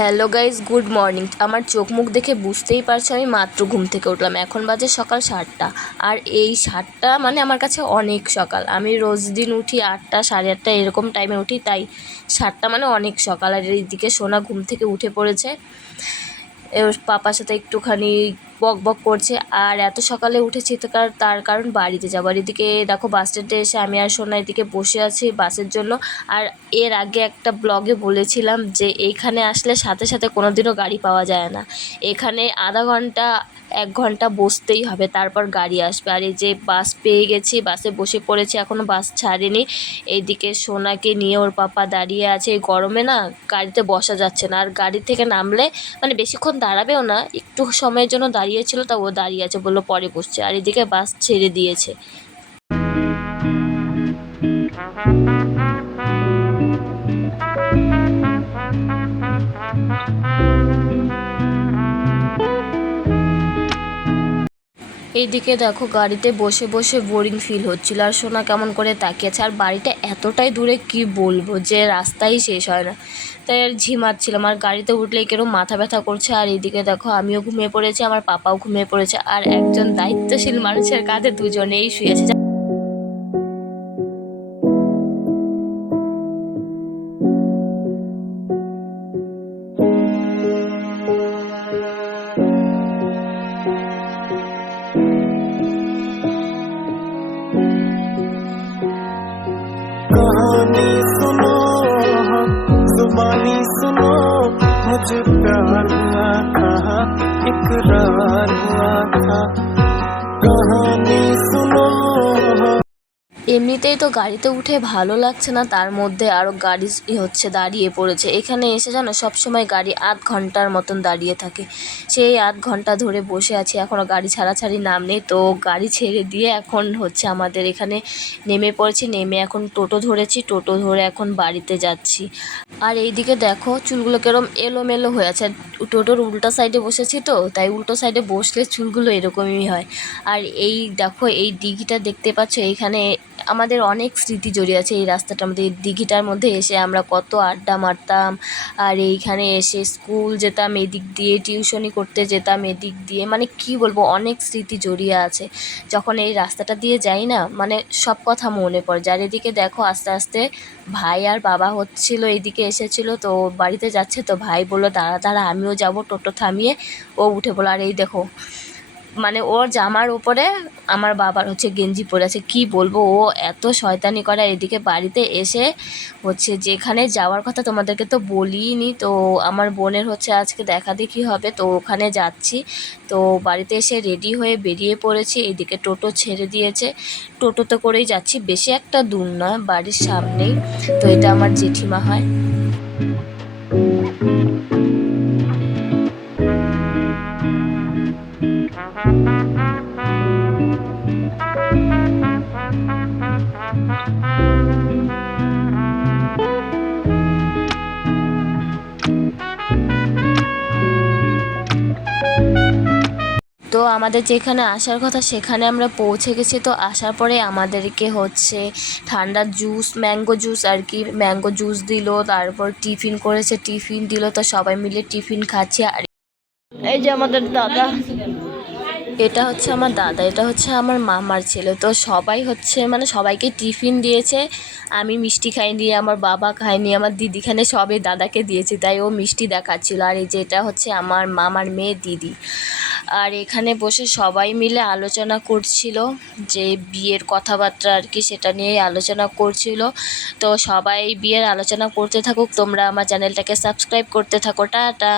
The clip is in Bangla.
Hello guys, good morning. আমার চোখ মুখ দেখে বুঝতেই পারছো আমি মাত্র ঘুম থেকে উঠলাম। এখন বাজে সকাল 7টা। আর এই 7টা মানে আমার কাছে অনেক সকাল। আমি রোজ দিন উঠি 8টা, 8:30 এরকম টাইমে উঠি, তাই 7টা মানে অনেক সকাল। আর এইদিকে সোনা ঘুম থেকে উঠে পড়েছে, এর পাপার সাথে একটুখানি বক বক করছে। আর এত সকালে উঠেছি তো তার কারণ বাড়িতে যাবো। আর এদিকে দেখো বাস স্ট্যান্ডে এসে আমি আর সোনা এদিকে বসে আছি বাসের জন্য। আর এর আগে একটা ব্লগে বলেছিলাম যে এইখানে আসলে সাথে সাথে কোনো দিনও গাড়ি পাওয়া যায় না, এখানে আধা ঘন্টা 1 ঘন্টা বসতেই হবে, তারপর গাড়ি আসবে। আর এই যে বাস পেয়ে গেছি, বাসে বসে পড়েছি, এখনও বাস ছাড়েনি। এইদিকে সোনাকে নিয়ে ওর পাপা দাঁড়িয়ে আছে। এই গরমে না গাড়িতে বসা যাচ্ছে না, আর গাড়ি থেকে নামলে মানে বেশিক্ষণ দাঁড়াবেও না, একটু সময়ের জন্য দাঁড়িয়েছিল, তা ও দাঁড়িয়ে আছে, বললো পরে বসছে। আর এদিকে বাস ছেড়ে দিয়েছে। এইদিকে দেখো গাড়িতে বসে বসে বোরিং ফিল হচ্ছিল, আর সোনা কেমন করে তাকিয়েছে। আর বাড়িটা এতটাই দূরে কি বলবো, যে রাস্তাই শেষ হয় না, তাই আর ঝিমাচ্ছিলাম। আর গাড়িতে উঠলেই কেরম মাথা ব্যথা করছে। আর এইদিকে দেখো আমিও ঘুমিয়ে পড়েছি, আমার পাপাও ঘুমিয়ে পড়েছে, আর একজন দায়িত্বশীল মানুষের কাঁধে দুজনেই শুয়েছে। कहानी सुनो, जुबानी सुनो, मुझे प्यार हुआ था, इकरार हुआ था। कहानी सुनो। এমনিতেই তো গাড়িতে উঠে ভালো লাগছে না, তার মধ্যে আরও গাড়ি দাঁড়িয়ে পড়েছে। এখানে এসে জানো সবসময় গাড়ি আধ ঘন্টার মতন দাঁড়িয়ে থাকে, সেই আধ ঘন্টা ধরে বসে আছি, এখনও গাড়ি ছাড়াছাড়ি নাম নেই। তো গাড়ি ছেড়ে দিয়ে এখন আমাদের এখানে নেমে পড়েছি, নেমে এখন টোটো ধরেছি, টোটো ধরে এখন বাড়িতে যাচ্ছি। আর এইদিকে দেখো চুলগুলো কেরম এলোমেলো হয়ে আছে, টোটোর উল্টা সাইডে বসেছি তো, তাই উল্টো সাইডে বসলে চুলগুলো এরকমই হয়। আর এই দেখো এই দিঘিটা দেখতে পাচ্ছ, এইখানে আমাদের অনেক স্মৃতি জড়িয়ে আছে এই রাস্তাটার মধ্যে। এই দিঘিটার মধ্যে এসে আমরা কত আড্ডা মারতাম, আর এইখানে এসে স্কুল যেতাম এদিক দিয়ে, টিউশনি করতে যেতাম এদিক দিয়ে, মানে কি বলবো অনেক স্মৃতি জড়িয়ে আছে। যখন এই রাস্তাটা দিয়ে যাই না, মানে সব কথা মনে পড়ে। যার এদিকে দেখো আস্তে আস্তে ভাই আর বাবা হচ্ছিল, এইদিকে এসেছিলো, তো বাড়িতে যাচ্ছে, তো ভাই বললো দাঁড়া দাঁড়া আমিও যাব, টোটো থামিয়ে ও উঠে বলো। আর এই দেখো মানে ওর জামার উপরে আমার বাবার গেঞ্জি পরে আছে, কী বলবো ও এত শয়তানি করে। এদিকে বাড়িতে এসে যেখানে যাওয়ার কথা তোমাদেরকে তো বলিনি, তো আমার বোনের আজকে দেখা দেখি হবে, তো ওখানে যাচ্ছি। তো বাড়িতে এসে রেডি হয়ে বেরিয়ে পড়েছি, এদিকে টোটো ছেড়ে দিয়েছে, টোটোতে করেই যাচ্ছি, বেশি একটা দূর নয়, বাড়ির সামনেই। তো এটা আমার জেঠিমা হয়। তো আমাদের যেখানে আসার কথা সেখানে আমরা পৌঁছে গেছি। তো আসার পরে আমাদেরকে ঠান্ডা জুস, ম্যাঙ্গো জুস আর কি, ম্যাঙ্গো জুস দিল, তারপর টিফিন করেছে, টিফিন দিল, তো সবাই মিলে টিফিন খাচ্ছি। আর এই যে আমাদের দাদা, এটা আমার দাদা, এটা আমার মামার ছেলে। তো সবাই মানে সবাইকে টিফিন দিয়েছে, আমি মিষ্টি খাইনি, আমার বাবা খায়নি, আমার দিদিখানে সবে দাদাকে দিয়েছি, তাই ও মিষ্টি দেখাচ্ছিল। আর এই যে এটা আমার মামার মেয়ে দিদি। আর এখানে বসে সবাই মিলে আলোচনা করছিল, যে বিয়ের কথাবার্তা আর কি, সেটা নিয়েই আলোচনা করছিল। তো সবাই বিয়ের আলোচনা করতে থাকুক, তোমরা আমার চ্যানেলটাকে সাবস্ক্রাইব করতে থাকো। টাটা।